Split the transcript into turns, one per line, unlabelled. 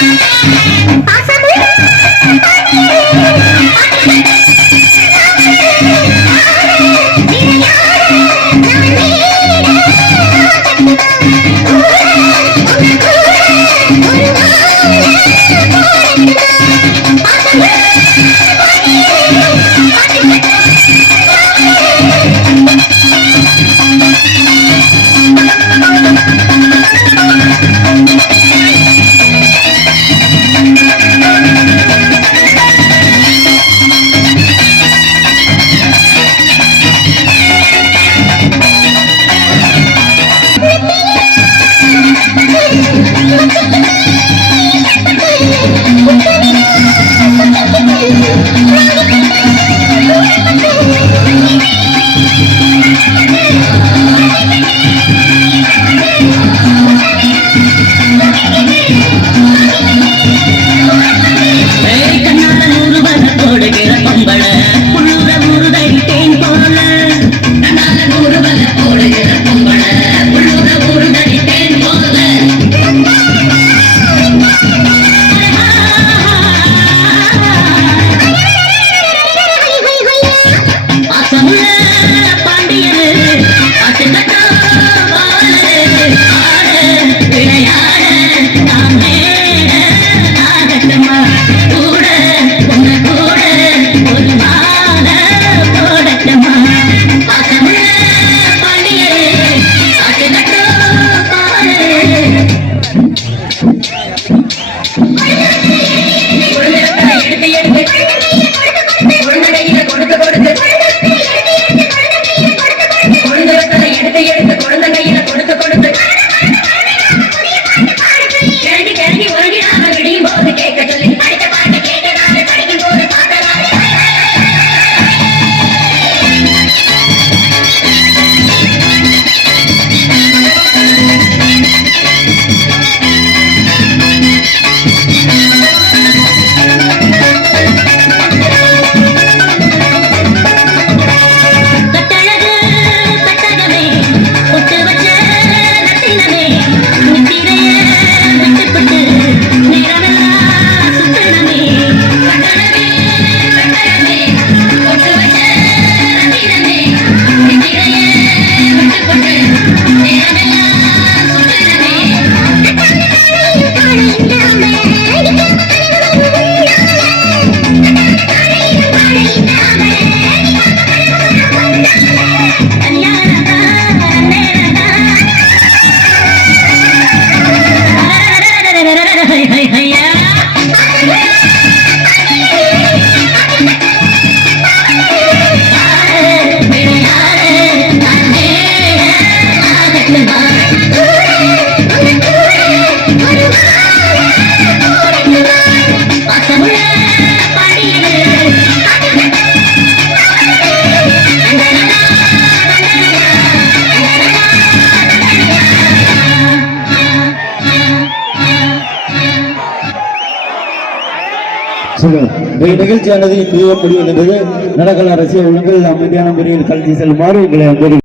Pásame, ありがとう! எடுத்து எடுத்து
சொல்லுங்கள் இந்த நிகழ்ச்சியானது இன்றுவோ முடிவடைந்தது நடக்கல அரசியல் ஒழுங்கில் அமைதியான முறையில் கல்வி செல்லுமாறு உங்களை